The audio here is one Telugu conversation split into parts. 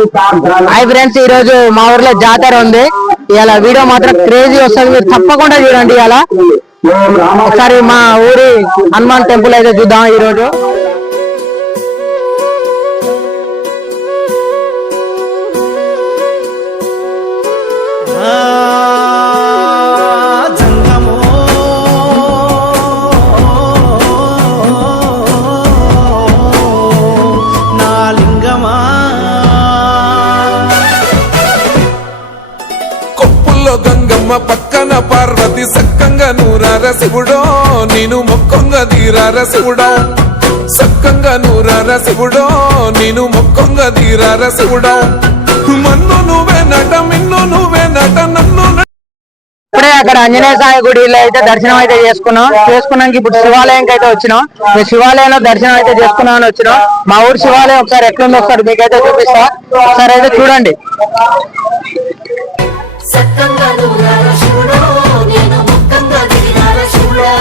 హాయ్ ఫ్రెండ్స్, ఈ రోజు మా ఊర్లో జాతర ఉంది. ఇలా వీడియో మాత్రం క్రేజీ వస్తుంది, మీరు తప్పకుండా చూడండి. ఇలా ఒకసారి మా ఊరి హనుమాన్ టెంపుల్ అయితే చూద్దాం ఈ రోజు. గంగమ్మ పక్కన పార్వతి సక్కంగా నూరార శివుడో, నేను మొక్కంగా తీరార శివుడో. సక్కంగా నూరార శివుడో, నేను మొక్కంగా తీరార శివుడో. మన్ను నువ్వే నట, మిన్ను నువ్వే నట, నన్ను ఇప్పుడే అక్కడ ఆంజనేయ స్వామి గుడిలో అయితే దర్శనం అయితే చేసుకున్నాక ఇప్పుడు శివాలయంకి అయితే వచ్చినాం. శివాలయంలో దర్శనం అయితే చేసుకున్నామని వచ్చినాం. మా ఊరు శివాలయం ఒకసారి ఎట్లుందో ఒకసారి మీకైతే చూపిస్తా, ఒకసారి అయితే చూడండి. సక్కంగా నూరార శివుడో, నేను మొక్కంగా దిగినార శివుడా.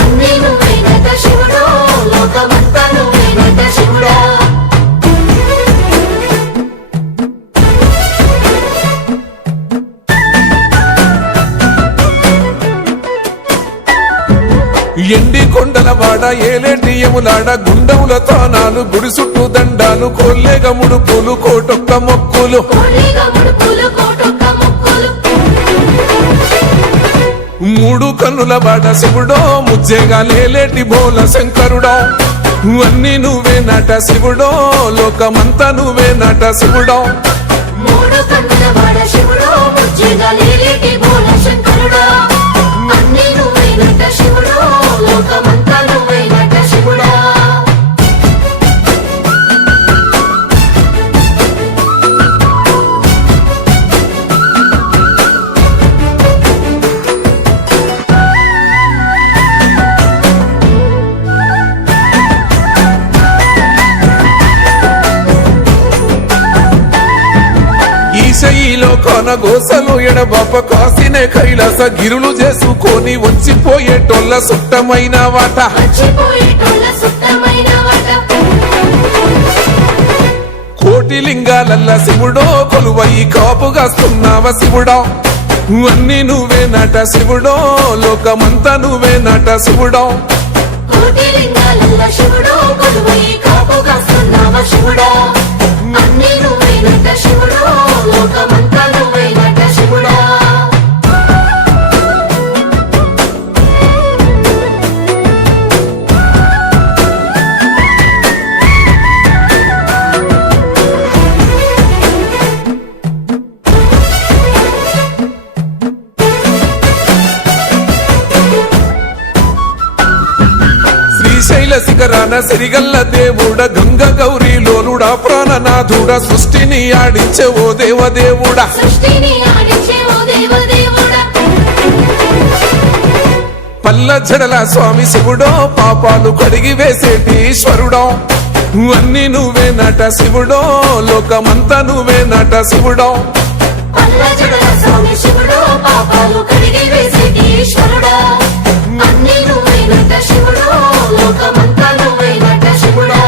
అన్నీ నువ్వేనట శివుడో, లోకమంతా నువ్వేనట శివుడా. ఎండి కొండల వాడ, ఏలేటి యములాడ, గుండముల తానాలు, గుడి చుట్టూ దండాలు, కోల్లేగ ముడుపులు, కోటొక్క మొక్కులు. మూడు కన్నుల బాట శివుడో, ముజ్జేగా లేలేటి బోల శంకరుడో. అన్నీ నువ్వే నట శివుడో, లోకమంతా నువ్వే నట శివుడో. మూడు కన్నుల బాట శివుడో, ముజ్జేగా లేలేటి బోల శంకరుడో. అన్నీ నువ్వే నట శివుడో, లోకమంతా నువ్వే నట శివుడా. ఈశయిలో కొన గోసలు ఎడబాప కాసినే కైలాస గిరులు చేసుకొని వచ్చిపోయేటోళ్ళ సుట్టమైన వాట. కోటి లింగాలల్ల శివుడో, కొలువయి కాపుగాస్తున్నావ శివుడో. అన్నీ నువ్వే నట శివుడో, లోకమంతా నువ్వే నట శివుడో. కోటి లింగాలల్ల శివుడో, కొలువయి కాపుగాస్తున్నావ శివుడా. అన్నీ నువ్వే నట శివుడో, లోకమంతా నువ్వే నట శివుడా. శ్రీశైల శిఖరాన సిరిగల్ల దేవుడ, గంగ గౌరీ లోలుడా, ప్రాణనాథుడ, సృష్టిని ఆడించే ఓ దేవదేవుడా. పల్ల జడల స్వామి శివుడో, పాపాలు కడిగి వేసేటి ఈశ్వరుడో. అన్నీ నువ్వే నట శివుడో, లోకమంతా నువ్వే నట శివుడో. పల్ల జడల స్వామి శివుడో, పాపాలు కడిగి వేసేటి ఈశ్వరుడా. అన్నీ నువ్వే నట శివుడో, లోకమంతా నువ్వే నట శివుడా.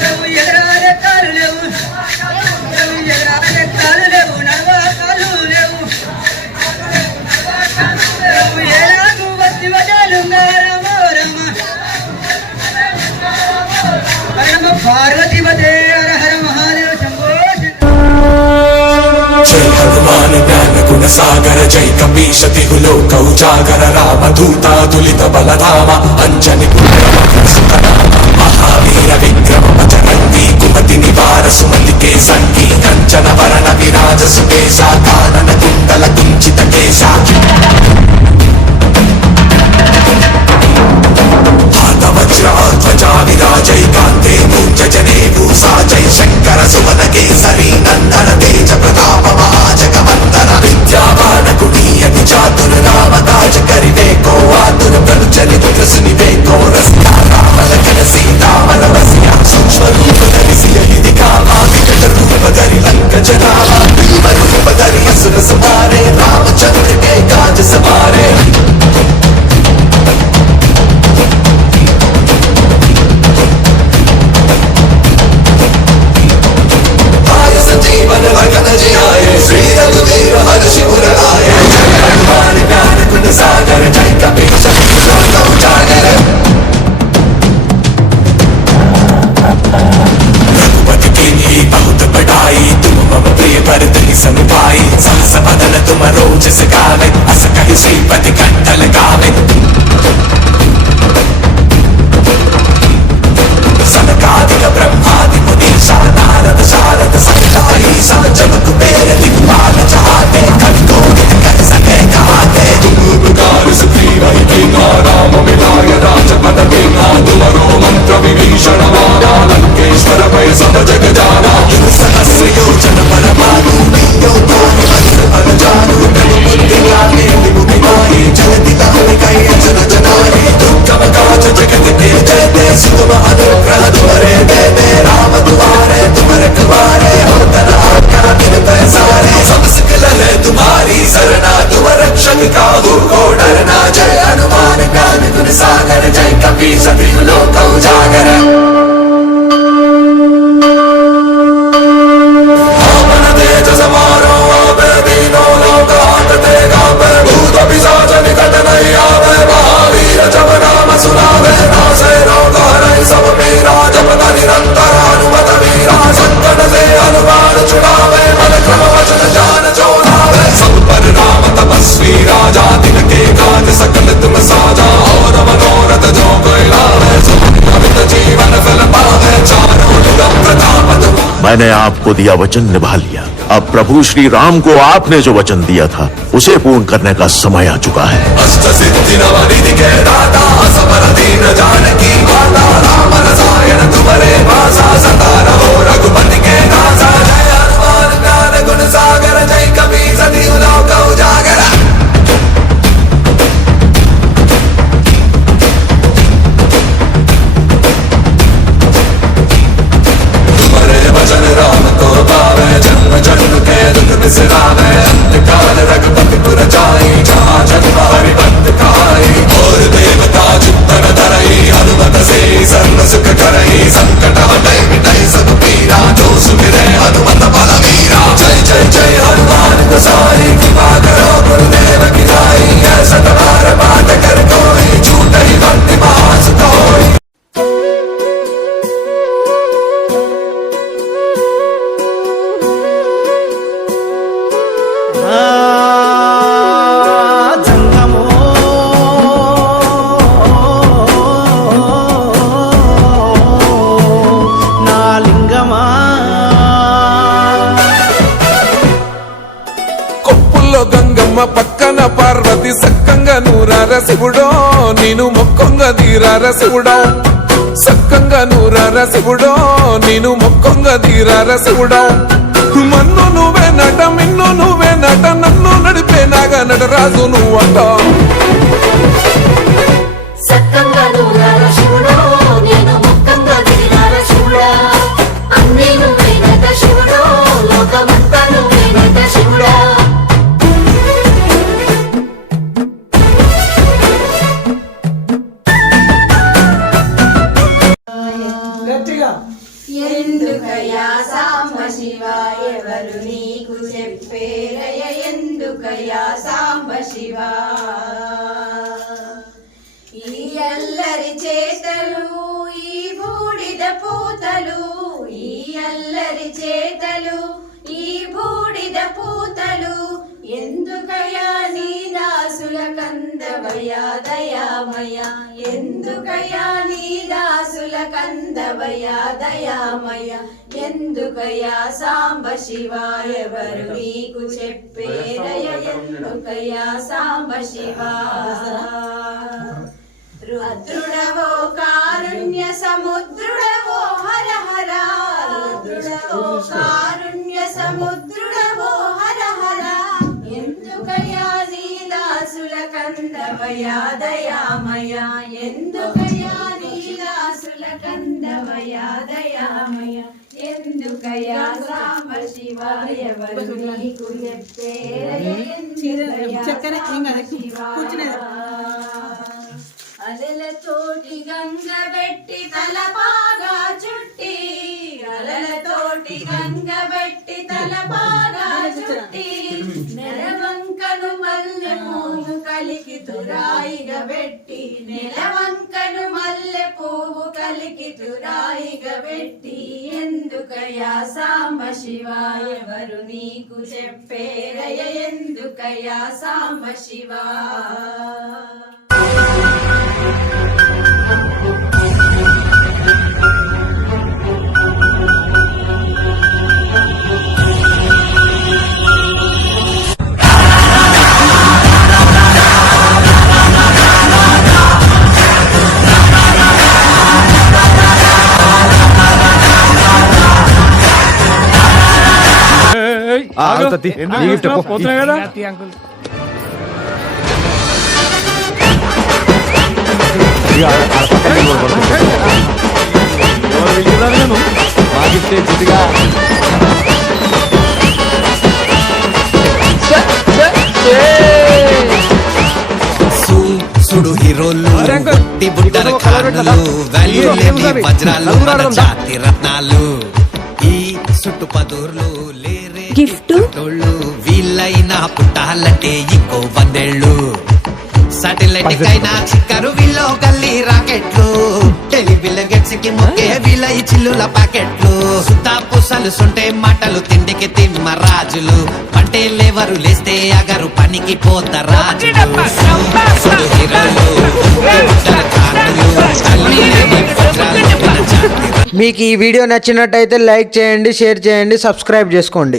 లేవు ఎగరాలే కాలు లేవు ఎగరాలే కాలు లేవు నడవాకాలు లేవు ఏలాగు వచ్చి వజాలు రమ రమ పార్వతి వదే హర హర మహాదేవ శంభో జై హనుమాన్ జ్ఞాన గుణ సాగర జై కపీశ తిహులో కౌజాగర రామ దూతాదులిత బలధామ అంజని మహావీర విక్రమ బజరంగి కుమతి నివార సుమలికే సంగీ కంచన వరణ విరాజ సుకేశ కానన కుండల కుంచిత కేశ వజ్రా విరాజై కాంతే మూర్జ జనే భూసా జై శంకర సుమన కేసరి నందన తేజ ప్రతాప మహాజగవందన విద్యావాన కుణీయతి చాతుర రామ కాజ కరివే కో ఆతుర ప్రలు చరిత్ర సునివే కో రస్య రామల కల సీతామల వసియ సూక్ష్మ రూప ధరిసియ ఇది కామా వికట రూప ధరి లంక జనామా భీమ రూప ధరి అసుర సమారే రామచంద్ర కే కాజ సమారే श्री रघुवीर हर शिवर आए हनुमान ज्ञान गुण सागर जय कपीश जागर रघुपति कीन्ही बहुत बढ़ाई तुम मम प्रिय भरत ही सम भाई सहस बदन तुम रोजस गावे अस कहि श्रीपति कंठ लगावे सनकादिक ब्रह्मादि मुनीषा नारद शारद सहिताई सा जब कुबेर दिक्पाल चाहते कवि कोविद कर सके कहाते तुम उपकार सुग्रीवहि कीन्हा राम मिलाय राजपद कीन्हा तुमरो मंत्र विभीषण माना लंकेश्वर भय सब जग जाना सहस्र योजन पर मानु मीयो ताहि मंत्र पर जानु प्रभु बुद्धि ज्ञाने विमुखि माहि जलति लाल कहि अचर जनाहि दुर्गम काज जगत के जयते सुगम अनुग्रह तुम्हारे देवे राम दुआरे तुम रखवारे हो तना आज्ञा बिन पैसारे सब सकल है तुम्हारी सरना तुम रक्षक काहू को डरना जय हनुमान ज्ञान गुण सागर जय कपीश तिहु लोक उजागर पवन तेज समारो आवे दीनों लोक हांकते कांपे भूत पिशाच निकट नहीं आवे महावीर जब नाम सुनावे नासे रोग हरै सब पीरा जपत निरंतर हनुमत वीरा संकट से हनुमान छुड़ावे मन क्रम वचन जान जो लावे सब पर राम तपस्वी राजा तिनके काज सकल तुम साजा और मनोरथ जो कोई लावे सुमित जीवन फल पावे चारों जुग प्रताप तुम मैंने आपको दिया वचन निभा लिया। अब प्रभु श्री राम को आपने जो वचन दिया था उसे पूर्ण करने का समय आ चुका है। अष्ट सिद्धि नवनिधि के दाता असबर दीन जानकी माता राम रसायन तुम्हारे भाषा सदा रहो रघुपति के दासा जय हनुमान ज्ञान गुण सागर जय कपीश तिहु लोक उजागर तुम्हारे भजन राम को पावे जन्म जन्म के दुख बिसरावे अंतकाल रघुपति पुर जाई जहाँ जन्म हरि भक्त खाई और देवता चित्तन धरई हनुमत से सर्व सुख करई संकट हटई मिटई सब पीरा जो सुमिरै हनुमत बलवीरा जय जय जय हनुमान गोसाई कृपा करो गुरुदेव की नाई ऐसा तुम्हारा बात कर कोई झूठ ही भक्ति महासुख होई జంగమో నా లింగమా కొప్పుల్లో గంగమ్మ పక్కన పార్వతి సక్కంగా నూరార శివుడో నేను మొక్కంగా తీరార శివుడో సక్కంగా నూరార శివుడో నేను మొక్కంగా తీరార శివుడో మన్ను నువ్వే నట మిన్ను నువ్వే నట నన్ను నడిపే నాగా నటరాజు నువ్వంట సక్కంగా నూరార శివుడో నేను ముక్కంగా దిగినార శివుడా అన్నీ నువ్వేనట శివుడో లోకమంతా నువ్వేనట శివుడా ఎందుకయ్యా సాంబ శివ ఎవరు నీకు చెప్పేరయ్య ఎందుకయ్యా సాంబ శివ ఈ అల్లరి చేతలు ఈ బూడిద పూతలు ఈ అల్లరి చేతలు ఈ బూడిద పూతలు ఎందుకయ్యా నీ దాసుల కందవయ్యా దయామయ ఎందుకయ్యా నీ దాసుల కందవయ్యా దయామయ ఎందుకయ్యా సాంబ శివ ఎవరు నీకు చెప్పేరయ్య ఎందుకయ్యా సాంబ శివ రుద్రుడవో కారుణ్య సముద్రుడవో హర హర రుద్రుడవో కారుణ్య సముద్రుడవో హర హర ఎందుకయ్యా నీ దాసుల కందవయ్యా దయామయ ఎందుకయ్యా నీ దాసుల కందవయ్యా దయామయ ఎందుకయ్యా సాంబ శివ ఎవరు నీకు చెప్పేరయ్య ఎందుకయ్యా శివ అలలతోటి గంగ పెట్టి తలపాగా చుట్టి అలలతోటి గంగ పెట్టి తలపాగా చుట్టి నెలవంకను మల్లె పువ్వు కలికి తురాయిగా పెట్టి నెలవంకను మల్లె పువ్వు కలికి తురాయిగా పెట్టి ఎందుకయ్యా సాంబ శివ ఎవరు నీకు చెప్పేరయ్య ఎందుకయ్యా సాంబ శివ సుడు హీరోలు కొట్టి బుట్టర ఖాన్లు వాల్యూ లేని వజ్రాలు మన జాతి రత్నాలు ఈ సుట్టుపదూర్లు లేరే గిఫ్ట్ తోళ్ళు వీళ్ళైనా పుట్టాలంటే ఇంకో 100 ఏళ్ళు సాటిలైట్ కైనా చిక్కరు వీళ్ళు గల్లీ రాకెట్లు టెలివిజన్ గెట్స్ కి మొక్కే వీళ్ళ ఈ చిల్లుల ప్యాకెట్లు సుతా పుసలు సొంటే మాటలు తిండికి తిమ్మ రాజులు పంటే లేవరు లేస్తే అగరు పనికి పోత రాజులు మీకు ఈ వీడియో నచ్చినట్టయితే లైక్ చేయండి, షేర్ చేయండి, సబ్స్క్రైబ్ చేసుకోండి.